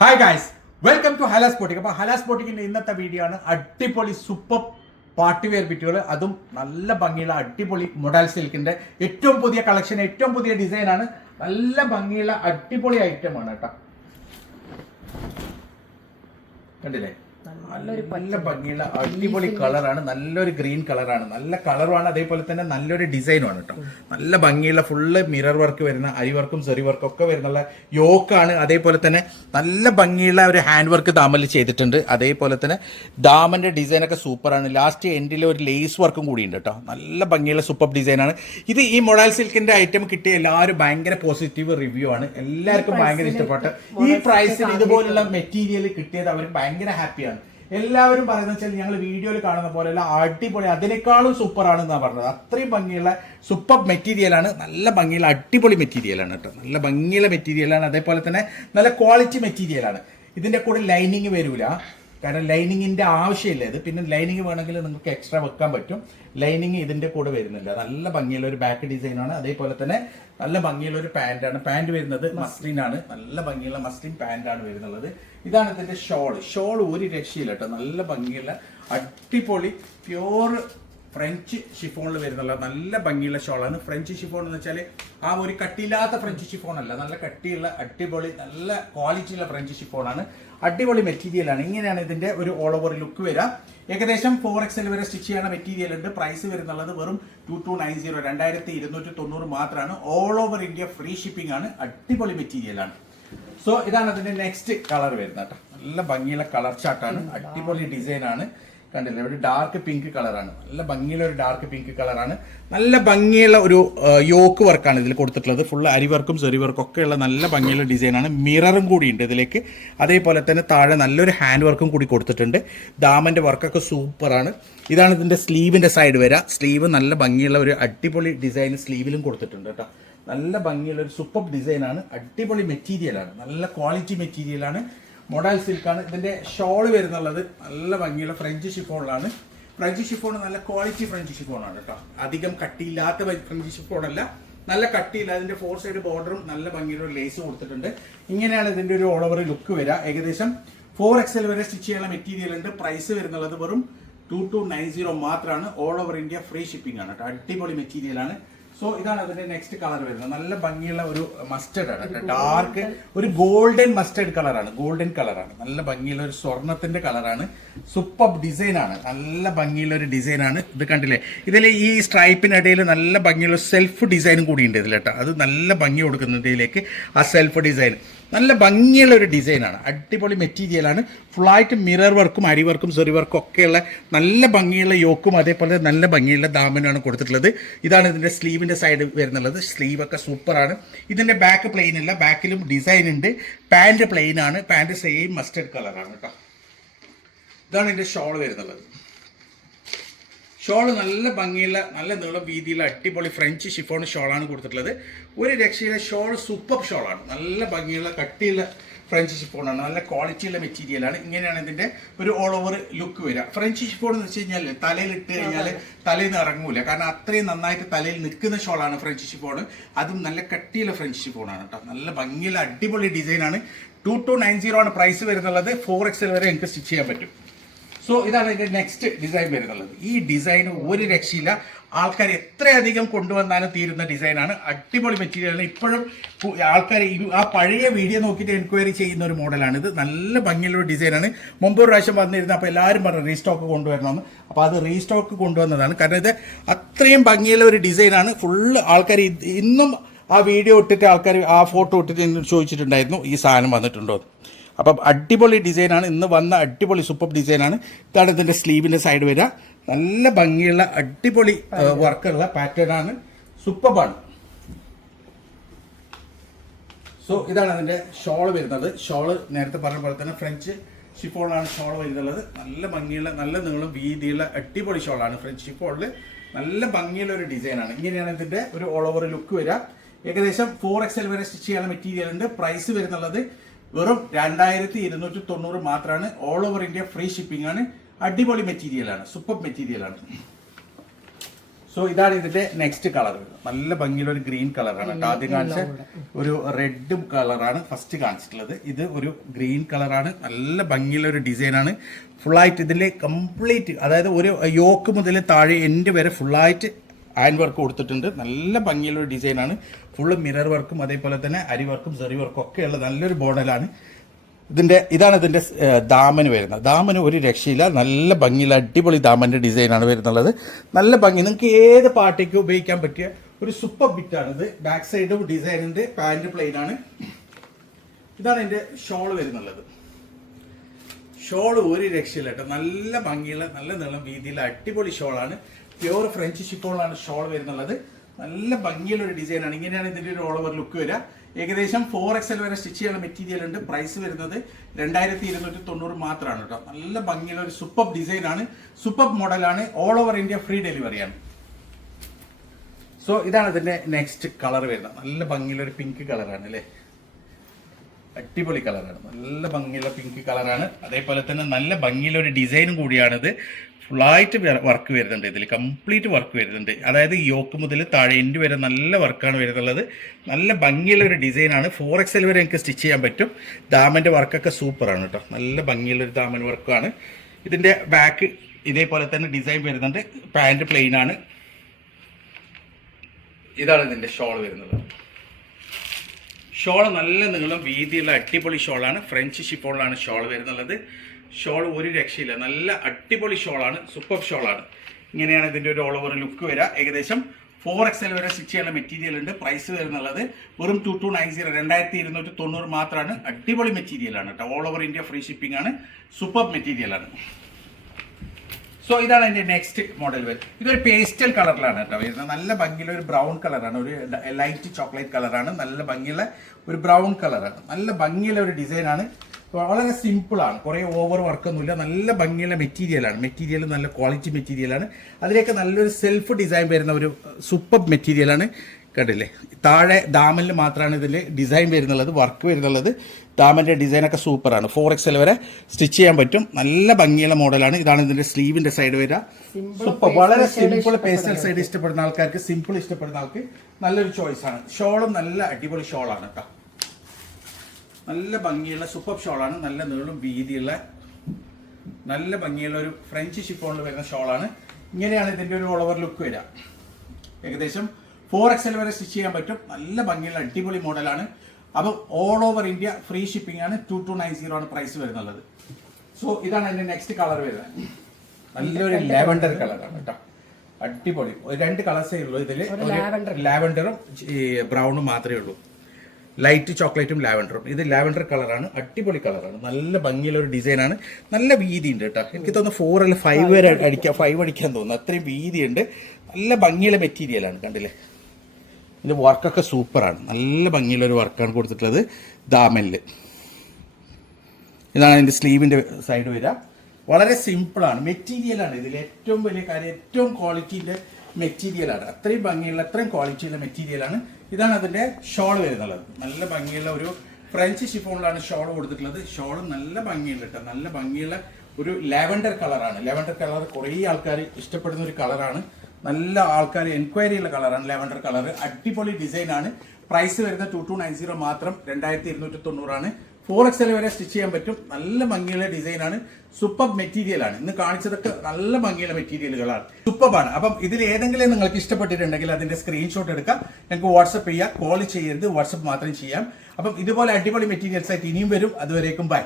Hi guys welcome to ഹലാ സ്പോട്ടിക് അപ്പോൾ ഹലാ സ്പോട്ടിക്കിന്റെ ഇന്നത്തെ വീഡിയോ ആണ് അടിപൊളി സൂപ്പർ പാർട്ടി വെയർ ബിറ്റുകൾ അതും നല്ല ഭംഗിയുള്ള അടിപൊളി മൊഡാൽ സിൽക്കിന്റെ ഏറ്റവും പുതിയ കളക്ഷൻ ഏറ്റവും പുതിയ ഡിസൈൻ ആണ്. നല്ല ഭംഗിയുള്ള അടിപൊളി ഐറ്റം ആണ് കേട്ടോ. കണ്ടില്ലേ? നല്ലൊരു നല്ല ഭംഗിയുള്ള അടിപൊളി കളറാണ് നല്ലൊരു ഗ്രീൻ കളറാണ്. നല്ല കളറുമാണ് അതേപോലെ തന്നെ നല്ലൊരു ഡിസൈനുമാണ് കേട്ടോ. നല്ല ഭംഗിയുള്ള ഫുള്ള് മിറർ വർക്ക് വരുന്ന അരി വർക്കും സെറി വർക്കും ഒക്കെ വരുന്നുള്ള യോക്കാണ്. അതേപോലെ തന്നെ നല്ല ഭംഗിയുള്ള ഒരു ഹാൻഡ് വർക്ക് ദാമൽ ചെയ്തിട്ടുണ്ട്. അതേപോലെ തന്നെ ദാമന്റെ ഡിസൈനൊക്കെ സൂപ്പറാണ്. ലാസ്റ്റ് എൻഡിൽ ഒരു ലേസ് വർക്കും കൂടിയുണ്ട് കേട്ടോ. നല്ല ഭംഗിയുള്ള സൂപ്പർ ഡിസൈനാണ് ഇത് ഈ മൊഡാൽ സിൽക്കിന്റെ ഐറ്റം കിട്ടിയ എല്ലാവരും ഭയങ്കര പോസിറ്റീവ് റിവ്യൂ ആണ്. എല്ലാവർക്കും ഭയങ്കര ഇഷ്ടപ്പെട്ട ഈ പ്രൈസിൽ ഇതുപോലുള്ള മെറ്റീരിയൽ കിട്ടിയത് അവർ ഭയങ്കര ഹാപ്പിയാണ് എല്ലാവരും പറയുന്നത് വെച്ചാൽ ഞങ്ങൾ വീഡിയോയിൽ കാണുന്ന പോലെ പോലെയല്ല അടിപൊളി അതിനേക്കാളും സൂപ്പർ ആണെന്നാണ് പറഞ്ഞത്. അത്രയും ഭംഗിയുള്ള സൂപ്പർ മെറ്റീരിയലാണ് നല്ല ഭംഗിയുള്ള അടിപൊളി മെറ്റീരിയലാണ് കേട്ടോ. നല്ല ഭംഗിയുള്ള മെറ്റീരിയലാണ് അതേപോലെ തന്നെ നല്ല ക്വാളിറ്റി മെറ്റീരിയലാണ് ഇതിന്റെ കൂടെ ലൈനിങ് വരൂല. കാരണം ലൈനിങ്ങിന്റെ ആവശ്യമില്ല. ഇത് പിന്നെ ലൈനിങ് വേണമെങ്കിൽ നിങ്ങൾക്ക് എക്സ്ട്രാ വെക്കാൻ പറ്റും. ലൈനിങ് ഇതിന്റെ കൂടെ വരുന്നില്ല നല്ല ഭംഗിയുള്ള ഒരു ബാക്ക് ഡിസൈനാണ് അതേപോലെ തന്നെ നല്ല ഭംഗിയുള്ള ഒരു പാന്റാണ് പാന്റ് വരുന്നത് മസ്ലിൻ ആണ്. നല്ല ഭംഗിയുള്ള മസ്ലിൻ പാന്റ് ആണ് വരുന്നത് ഇതാണ് ഇതിന്റെ ഷോൾ ഷോൾ ഒരു രക്ഷയില്ല കേട്ടോ. നല്ല ഭംഗിയുള്ള അടിപൊളി പ്യൂർ ഫ്രഞ്ച് ഷിഫോണിൽ വരുന്നുള്ള നല്ല ഭംഗിയുള്ള ഷോളാണ്. ഫ്രഞ്ച് ഷിഫോൺ എന്ന് വെച്ചാൽ ആ ഒരു കട്ടിയില്ലാത്ത ഫ്രഞ്ച് ഷിഫോൺ അല്ല. നല്ല കട്ടിയുള്ള അടിപൊളി നല്ല ക്വാളിറ്റിയുള്ള ഫ്രഞ്ച് ഷിഫോണാണ് അടിപൊളി മെറ്റീരിയൽ ആണ്. ഇങ്ങനെയാണ് ഇതിന്റെ ഒരു ഓൾ ഓവർ ലുക്ക് വരിക. ഏകദേശം ഫോർ എക്സൽ വരെ സ്റ്റിച്ച് ചെയ്യുന്ന മെറ്റീരിയൽ ഉണ്ട്. പ്രൈസ് വരുന്നുള്ളത് വെറും ടു ടു നയൻ സീറോ രണ്ടായിരത്തി ഇരുന്നൂറ്റി തൊണ്ണൂറ് മാത്രമാണ് all over India free shipping ആണ്. അടിപൊളി മെറ്റീരിയലാണ് സോ ഇതാണ് അതിന്റെ നെക്സ്റ്റ് കളർ വരുന്നത് നല്ല ഭംഗിയുള്ള കളർ ചാർട്ടാണ് അടിപൊളി ഡിസൈനാണ് കണ്ടില്ലേ? ഒരു ഡാർക്ക് പിങ്ക് കളറാണ് നല്ല ഭംഗിയുള്ള ഒരു ഡാർക്ക് പിങ്ക് കളറാണ് നല്ല ഭംഗിയുള്ള ഒരു യോക്ക് വർക്കാണ് ഇതിൽ കൊടുത്തിട്ടുള്ളത്. ഫുൾ അരി വർക്കും സെറി വർക്കും ഒക്കെയുള്ള നല്ല ഭംഗിയുള്ള ഡിസൈനാണ് മിററും കൂടി ഉണ്ട് ഇതിലേക്ക്. അതേപോലെ തന്നെ താഴെ നല്ലൊരു ഹാൻഡ് വർക്കും കൂടി കൊടുത്തിട്ടുണ്ട്. ദാമന്റെ വർക്കൊക്കെ സൂപ്പറാണ് ഇതാണ് ഇതിന്റെ സ്ലീവിന്റെ സൈഡ് വരിക സ്ലീവ് നല്ല ഭംഗിയുള്ള ഒരു അടിപൊളി ഡിസൈൻ സ്ലീവിലും കൊടുത്തിട്ടുണ്ട് കേട്ടോ. നല്ല ഭംഗിയുള്ള ഒരു സൂപ്പർ ഡിസൈനാണ് അടിപൊളി മെറ്റീരിയലാണ് നല്ല ക്വാളിറ്റി മെറ്റീരിയലാണ് മൊഡൽ സിൽക്കാണ്. ഇതിന്റെ ഷോൾ വരുന്നുള്ളത് നല്ല ഭംഗിയുള്ള ഫ്രഞ്ച് ഷിഫോണിലാണ് ഫ്രഞ്ച് ഷിഫോൺ നല്ല ക്വാളിറ്റി ഫ്രഞ്ച് ഷിഫോണാണ് കേട്ടോ അധികം കട്ടിയില്ലാത്ത ഫ്രഞ്ച് ഷിഫോണല്ല നല്ല കട്ടിയില്ല. അതിന്റെ ഫോർ സൈഡ് ബോർഡറും നല്ല ഭംഗിയുള്ള ലേസ് കൊടുത്തിട്ടുണ്ട്. ഇങ്ങനെയാണ് ഇതിന്റെ ഒരു ഓൾ ഓവർ ലുക്ക് വരിക ഏകദേശം ഫോർ എക്സൽ വരെ സ്റ്റിച്ച് ചെയ്യാനുള്ള മെറ്റീരിയൽ ഉണ്ട്. പ്രൈസ് വരുന്നുള്ളത് വെറും ടു ടു നയൻ സീറോ മാത്രമാണ് all over India free shipping ആണ് കേട്ടോ അടിപൊളി മെറ്റീരിയൽ ആണ്. സോ ഇതാണ് അതിന്റെ നെക്സ്റ്റ് കളർ വരുന്നത്. നല്ല ഭംഗിയുള്ള ഒരു മസ്റ്റേഡ് ആണ് ഡാർക്ക് ഒരു ഗോൾഡൻ മസ്റ്റേഡ് കളറാണ് ഗോൾഡൻ കളറാണ് നല്ല ഭംഗിയുള്ള ഒരു സ്വർണത്തിന്റെ കളറാണ് സൂപ്പർ ഡിസൈൻ ആണ്. നല്ല ഭംഗിയുള്ള ഒരു ഡിസൈൻ ആണ്. ഇത് കണ്ടില്ലേ? ഇതിൽ ഈ സ്ട്രൈപ്പിനിടയിൽ നല്ല ഭംഗിയുള്ള സെൽഫ് ഡിസൈനും കൂടി ഉണ്ട് ഇതിൽ കേട്ടോ. അത് നല്ല ഭംഗി കൊടുക്കുന്നതിലേക്ക് ആ സെൽഫ് ഡിസൈൻ നല്ല ഭംഗിയുള്ള ഒരു ഡിസൈനാണ് അടിപൊളി മെറ്റീരിയലാണ് ഫുള്ളായിട്ട് മിറർ വർക്കും അരി വർക്കും സെറി വർക്കും ഒക്കെയുള്ള നല്ല ഭംഗിയുള്ള യോക്കും അതേപോലെ നല്ല ഭംഗിയുള്ള ദാമനാണ് കൊടുത്തിട്ടുള്ളത്. ഇതാണ് ഇതിന്റെ സ്ലീവിന്റെ സൈഡ് വരുന്നുള്ളത്. സ്ലീവൊക്കെ സൂപ്പറാണ്. ഇതിന്റെ ബാക്ക് പ്ലെയിൻ അല്ല ബാക്കിലും ഡിസൈൻ ഉണ്ട്. പാന്റ് പ്ലെയിൻ ആണ്. പാന്റ് സെയിം മസ്റ്റേഡ് കളറാണ് കേട്ടോ ഇതാണ് ഇതിന്റെ ഷോൾ വരുന്നുള്ളത്. ഷോൾ നല്ല ഭംഗിയുള്ള നല്ല നീളം വീതിയുള്ള അടിപൊളി ഫ്രഞ്ച് ഷിഫോൺ ഷോളാണ് കൊടുത്തിട്ടുള്ളത്. ഒരു രക്ഷയിലെ ഷോൾ സൂപ്പർ ഷോളാണ്. നല്ല ഭംഗിയുള്ള കട്ടിയുള്ള ഫ്രഞ്ച് ഷിഫോണാണ് നല്ല ക്വാളിറ്റിയുള്ള മെറ്റീരിയലാണ് ഇങ്ങനെയാണ് ഇതിന്റെ ഒരു ഓൾ ഓവർ ലുക്ക് വരിക. ഫ്രഞ്ച് ഷിഫോൺ എന്ന് വെച്ച് കഴിഞ്ഞാൽ തലയിൽ ഇട്ട് കഴിഞ്ഞാൽ തലയിൽ നിന്ന് ഇറങ്ങൂല. കാരണം അത്രയും നന്നായിട്ട് തലയിൽ നിൽക്കുന്ന ഷോളാണ് ഫ്രഞ്ച് ഷിഫോൺ അതും നല്ല കട്ടിയുള്ള ഫ്രഞ്ച് ഷിഫോണാണ് കേട്ടോ. നല്ല ഭംഗിയുള്ള അടിപൊളി ഡിസൈനാണ് ടു ടു നയൻ സീറോ ആണ് പ്രൈസ് വരുന്നുള്ളത്. ഫോർ എക്സൽ വരെ എനിക്ക് സ്റ്റിച്ച് ചെയ്യാൻ പറ്റും. സോ ഇതാണ് ഇതിന്റെ നെക്സ്റ്റ് ഡിസൈൻ വരുന്നുള്ളത്. ഈ ഡിസൈൻ ഒരു രക്ഷയില്ല. ആൾക്കാർ എത്രയധികം കൊണ്ടുവന്നാലും തീരുന്ന ഡിസൈനാണ് അടിപൊളി മെറ്റീരിയലാണ് ഇപ്പോഴും ആൾക്കാർ ആ പഴയ വീഡിയോ നോക്കിയിട്ട് എൻക്വയറി ചെയ്യുന്ന ഒരു മോഡലാണ് ഇത്. നല്ല ഭംഗിയുള്ള ഡിസൈനാണ് മുമ്പ് ഒരു പ്രാവശ്യം വന്നിരുന്ന. അപ്പോൾ എല്ലാവരും പറഞ്ഞു റീസ്റ്റോക്ക് കൊണ്ടുവരണമെന്ന്. അപ്പോൾ അത് റീസ്റ്റോക്ക് കൊണ്ടുവന്നതാണ്. കാരണം ഇത് അത്രയും ഭംഗിയുള്ള ഒരു ഡിസൈനാണ് ഫുള്ള് ആൾക്കാർ ഇന്നും ആ വീഡിയോ ഇട്ടിട്ട് ആൾക്കാർ ആ ഫോട്ടോ ഇട്ടിട്ട് ചോദിച്ചിട്ടുണ്ടായിരുന്നു ഈ സാധനം വന്നിട്ടുണ്ടോ. അപ്പം അടിപൊളി ഡിസൈനാണ് ഇന്ന് വന്ന അടിപൊളി സൂപ്പർ ഡിസൈനാണ് ഇതാണ് ഇതിന്റെ സ്ലീവിന്റെ സൈഡ് വരിക. നല്ല ഭംഗിയുള്ള അടിപൊളി വർക്കുള്ള പാറ്റേൺ ആണ്. സൂപ്പറാണ് സോ ഇതാണ് അതിന്റെ ഷോൾ വരുന്നത്. ഷോൾ നേരത്തെ പറഞ്ഞ പോലെ തന്നെ ഫ്രഞ്ച് ഷിഫോളാണ് ഷോൾ വരുന്നത്. നല്ല ഭംഗിയുള്ള നല്ല നീളം വീതിയുള്ള അടിപൊളി ഷോളാണ് ഫ്രഞ്ച് ഷിഫോളിൽ നല്ല ഭംഗിയുള്ള ഒരു ഡിസൈനാണ് ഇങ്ങനെയാണ് ഇതിന്റെ ഒരു ഓൾ ഓവർ ലുക്ക് വരിക. ഏകദേശം ഫോർ എക്സ് എൽ വരെ സ്റ്റിച്ച് ചെയ്യാനുള്ള മെറ്റീരിയൽ ഉണ്ട്. പ്രൈസ് വരുന്നുള്ളത് വെറും രണ്ടായിരത്തി ഇരുന്നൂറ്റി തൊണ്ണൂറ് മാത്രമാണ് all over India free shipping ആണ്. അടിപൊളി മെറ്റീരിയലാണ് സൂപ്പർ മെറ്റീരിയലാണ് സോ ഇതാണ് ഇതിന്റെ നെക്സ്റ്റ് കളർ നല്ല ഭംഗിയുള്ള ഒരു ഗ്രീൻ കളറാണ് ആദ്യം കാണിച്ച ഒരു റെഡ് കളറാണ് ഫസ്റ്റ് കാണിച്ചിട്ടുള്ളത്. ഇത് ഒരു ഗ്രീൻ കളറാണ് നല്ല ഭംഗിയുള്ള ഒരു ഡിസൈനാണ് ഫുള്ളായിട്ട് ഇതിലെ കംപ്ലീറ്റ് അതായത് ഒരു യോക്ക് മുതൽ താഴെ എൻഡ് വരെ ഫുള്ളായിട്ട് ഹാൻഡ് വർക്ക് കൊടുത്തിട്ടുണ്ട്. നല്ല ഭംഗിയുള്ള ഡിസൈൻ ഡിസൈനാണ് ഫുള്ള് മിറർ വർക്കും അതേപോലെ തന്നെ അരി വർക്കും സെറി വർക്കും ഒക്കെയുള്ള നല്ലൊരു മോഡലാണ് ഇതിന്റെ ഇതാണ് ഇതിന്റെ ദാമന് വരുന്നത്. ദാമന് ഒരു രക്ഷയില്ല. നല്ല ഭംഗിയുള്ള അടിപൊളി ദാമന്റെ ഡിസൈനാണ് വരുന്നുള്ളത്. നല്ല ഭംഗി. നിങ്ങൾക്ക് ഏത് പാർട്ടിക്ക് ഉപയോഗിക്കാൻ പറ്റിയ ഒരു സൂപ്പർ ബിറ്റാണിത് ബാക്ക് സൈഡും ഡിസൈനിന്റെ പാന്റ് പ്ലെയിൻ ആണ്. ഇതാണ് എന്റെ ഷോൾ വരുന്നുള്ളത്. ഷോൾ ഒരു രക്ഷയില്ല കേട്ടോ. നല്ല ഭംഗിയുള്ള നല്ല നീളം വീതിയിലുള്ള അടിപൊളി ഷോളാണ് പ്യൂർ ഫ്രഞ്ച് ഷിപ്പോളാണ് ഷോൾ വരുന്നുള്ളത്. നല്ല ഭംഗിയുള്ള ഒരു ഡിസൈനാണ് ഇങ്ങനെയാണ് ഇതിന്റെ ഒരു ഓൾ ഓവർ ലുക്ക് വരിക. ഏകദേശം ഫോർ എക്സൽ വരെ സ്റ്റിച്ച് ചെയ്യുന്ന മെറ്റീരിയൽ ഉണ്ട്. പ്രൈസ് വരുന്നത് രണ്ടായിരത്തി ഇരുന്നൂറ്റി തൊണ്ണൂറ് മാത്രമാണ് കേട്ടോ. നല്ല ഭംഗിയുള്ള ഒരു സൂപ്പർ ഡിസൈനാണ് സൂപ്പർ മോഡലാണ് ഓൾ ഓവർ ഇന്ത്യ ഫ്രീ ഡെലിവറിയാണ് സോ ഇതാണ് ഇതിന്റെ നെക്സ്റ്റ് കളർ വരുന്നത്. നല്ല ഭംഗിയുള്ള ഒരു പിങ്ക് കളറാണ് അല്ലേ? അടിപൊളി കളറാണ് നല്ല ഭംഗിയുള്ള പിങ്ക് കളറാണ് അതേപോലെ തന്നെ നല്ല ഭംഗിയുള്ള ഒരു ഡിസൈനും കൂടിയാണിത്. ഫുള്ളായിട്ട് വർക്ക് വരുന്നുണ്ട്. ഇതിൽ കംപ്ലീറ്റ് വർക്ക് വരുന്നുണ്ട്. അതായത് യോക്ക് മുതൽ താഴെ എൻഡ് വരെ നല്ല വർക്കാണ് വരുന്നുള്ളത്. നല്ല ഭംഗിയുള്ള ഒരു ഡിസൈനാണ് ഫോർ എക്സൽ വരെ എനിക്ക് സ്റ്റിച്ച് ചെയ്യാൻ പറ്റും. ദാമന്റെ വർക്കൊക്കെ സൂപ്പറാണ് കേട്ടോ നല്ല ഭംഗിയുള്ള ഒരു ദാമൻ വർക്കാണ് ഇതിന്റെ ബാക്ക് ഇതേപോലെ തന്നെ ഡിസൈൻ വരുന്നുണ്ട്. പാന്റ് പ്ലെയിൻ ആണ്. ഇതാണ് ഇതിന്റെ ഷോൾ വരുന്നത്. ഷോൾ നല്ല നീളം വീതിയുള്ള അടിപൊളി ഷോളാണ് ഫ്രഞ്ച് ഷിപ്പോളാണ് ഷോൾ വരുന്നുള്ളത്. ഷോൾ ഒരു രക്ഷയില്ല. നല്ല അടിപൊളി ഷോളാണ്. സൂപ്പർ ഷോളാണ്. ഇങ്ങനെയാണ് ഇതിന്റെ ഒരു ഓൾ ഓവർ ലുക്ക് വരിക. ഏകദേശം ഫോർ എക്സൽ വരെ സ്റ്റിച്ച് ചെയ്യാനുള്ള മെറ്റീരിയൽ ഉണ്ട്. പ്രൈസ് വരുന്നുള്ളത് വെറും ടു ടു നയൻ സീറോ രണ്ടായിരത്തി ഇരുന്നൂറ്റി തൊണ്ണൂറ് മാത്രമാണ്. അടിപൊളി മെറ്റീരിയലാണ് കേട്ടോ. All over India free shipping ആണ്. സൂപ്പർ മെറ്റീരിയലാണ് സോ ഇതാണ് എന്റെ നെക്സ്റ്റ് മോഡൽ വരുന്നത് ഇതൊരു പേസ്റ്റൽ കളറിലാണ് കേട്ടോ വരുന്നത്. നല്ല ഭംഗിയുള്ള ഒരു ബ്രൗൺ കളറാണ് ഒരു ലൈറ്റ് ചോക്ലേറ്റ് കളറാണ് നല്ല ഭംഗിയുള്ള ഒരു ബ്രൗൺ കളറാണ് നല്ല ഭംഗിയുള്ള ഒരു ഡിസൈനാണ് വളരെ സിമ്പിളാണ് കുറേ ഓവർ വർക്കൊന്നുമില്ല നല്ല ഭംഗിയുള്ള മെറ്റീരിയലാണ് മെറ്റീരിയൽ നല്ല ക്വാളിറ്റി മെറ്റീരിയലാണ് അതിലേക്ക് നല്ലൊരു സെൽഫ് ഡിസൈൻ വരുന്ന ഒരു സൂപ്പർ മെറ്റീരിയലാണ് കണ്ടില്ലേ? താഴെ ദാമനിൽ മാത്രമാണ് ഇതിൽ ഡിസൈൻ വരുന്നുള്ളത് വർക്ക് വരുന്നുള്ളത്. ദാമന്റെ ഡിസൈനൊക്കെ സൂപ്പറാണ് ഫോർ എക്സൽ വരെ സ്റ്റിച്ച് ചെയ്യാൻ പറ്റും. നല്ല ഭംഗിയുള്ള മോഡലാണ് ഇതാണ് ഇതിന്റെ സ്ലീവിന്റെ സൈഡ് വരിക സൂപ്പർ വളരെ സിമ്പിൾ പേസ്റ്റൽ സൈഡ് ഇഷ്ടപ്പെടുന്ന ആൾക്കാർക്ക് സിമ്പിൾ ഇഷ്ടപ്പെടുന്ന ആൾക്ക് നല്ലൊരു ചോയ്സാണ് ഷോളും നല്ല അടിപൊളി ഷോളാണ് കേട്ടോ നല്ല ഭംഗിയുള്ള സൂപ്പർ ഷോളാണ് നല്ല നീളും വീതിയുള്ള നല്ല ഭംഗിയുള്ള ഒരു ഫ്രഞ്ച് ഷിഫോണിൽ വരുന്ന ഷോളാണ് ഇങ്ങനെയാണ് ഇതിന്റെ ഒരു ഓൾ ഓവർ ലുക്ക് വരിക. ഏകദേശം ഫോർ എക്സൽ വരെ സ്റ്റിച്ച് ചെയ്യാൻ പറ്റും. നല്ല ഭംഗിയുള്ള അടിപൊളി മോഡലാണ് അപ്പം all over India free shipping ആണ്. ടു ടു നയൻ സീറോ ആണ് പ്രൈസ് വരുന്നുള്ളത്. സോ ഇതാണ് എന്റെ നെക്സ്റ്റ് കളർ വരുന്നത്. നല്ലൊരു ലാവൻഡർ കളറാണ് കേട്ടോ. അടിപൊളി. രണ്ട് കളേഴ്സേ ഉള്ളൂ ഇതിൽ ലാവൻഡറും ബ്രൗണും മാത്രമേ ഉള്ളൂ. ലൈറ്റ് ചോക്ലേറ്റും ലാവൻഡറും. ഇത് ലാവൻഡർ കളറാണ് അടിപൊളി കളറാണ്. നല്ല ഭംഗിയുള്ള ഒരു ഡിസൈനാണ്. നല്ല വീതി ഉണ്ട് കേട്ടോ. എനിക്ക് തോന്നുന്നു ഫോർ അല്ല ഫൈവ് വരെ അടിക്കാൻ ഫൈവ് അടിക്കാൻ തോന്നുന്നു. അത്രയും വീതിയുണ്ട്. നല്ല ഭംഗിയുള്ള മെറ്റീരിയലാണ് കണ്ടില്ലേ? ഇത് വർക്കൊക്കെ സൂപ്പറാണ് നല്ല ഭംഗിയുള്ള ഒരു വർക്കാണ് കൊടുത്തിട്ടുള്ളത്. ദാമനിൽ ഇതാണ് അതിന്റെ സ്ലീവിന്റെ സൈഡ് വരിക. വളരെ സിമ്പിളാണ് മെറ്റീരിയലാണ് ഇതിൽ ഏറ്റവും വലിയ കാര്യം. ഏറ്റവും ക്വാളിറ്റിയിലെ മെറ്റീരിയലാണ് അത്രയും ഭംഗിയുള്ള അത്രയും ക്വാളിറ്റിയുള്ള മെറ്റീരിയലാണ് ഇതാണ് അതിന്റെ ഷോൾ വരുന്നുള്ളത് നല്ല ഭംഗിയുള്ള ഒരു ഫ്രഞ്ച് ഷിഫോണിലാണ് ഷോൾ കൊടുത്തിട്ടുള്ളത്. ഷോൾ നല്ല ഭംഗിയുണ്ട് കേട്ടോ. നല്ല ഭംഗിയുള്ള ഒരു ലാവൻഡർ കളറാണ്. ലാവൻഡർ കളർ കുറേ ആൾക്കാർ ഇഷ്ടപ്പെടുന്ന ഒരു കളറാണ്. നല്ല ആൾക്കാർ എൻക്വയറി ഉള്ള കളറാണ്. ലാവൻഡർ കളർ അടിപൊളി ഡിസൈനാണ് പ്രൈസ് വരുന്ന ടു ടു നയൻ സീറോ മാത്രം രണ്ടായിരത്തി ഇരുന്നൂറ്റി തൊണ്ണൂറാണ്. ഫോർ എക്സൽ വരെ സ്റ്റിച്ച് ചെയ്യാൻ പറ്റും. നല്ല ഭംഗിയുള്ള ഡിസൈനാണ് സൂപ്പർ മെറ്റീരിയൽ ആണ്. ഇന്ന് കാണിച്ചതൊക്കെ നല്ല ഭംഗിയുള്ള മെറ്റീരിയലുകളാണ് സൂപ്പറാണ് അപ്പം ഇതിൽ ഏതെങ്കിലും നിങ്ങൾക്ക് ഇഷ്ടപ്പെട്ടിട്ടുണ്ടെങ്കിൽ അതിന്റെ സ്ക്രീൻഷോട്ട് എടുക്കാം. ഞങ്ങൾക്ക് വാട്സപ്പ് ചെയ്യാം. കോൾ ചെയ്യരുത്. വാട്സപ്പ് മാത്രം ചെയ്യാം. അപ്പം ഇതുപോലെ അടിപൊളി മെറ്റീരിയൽസ് ആയിട്ട് ഇനിയും വരും. അതുവരേക്കും ബൈ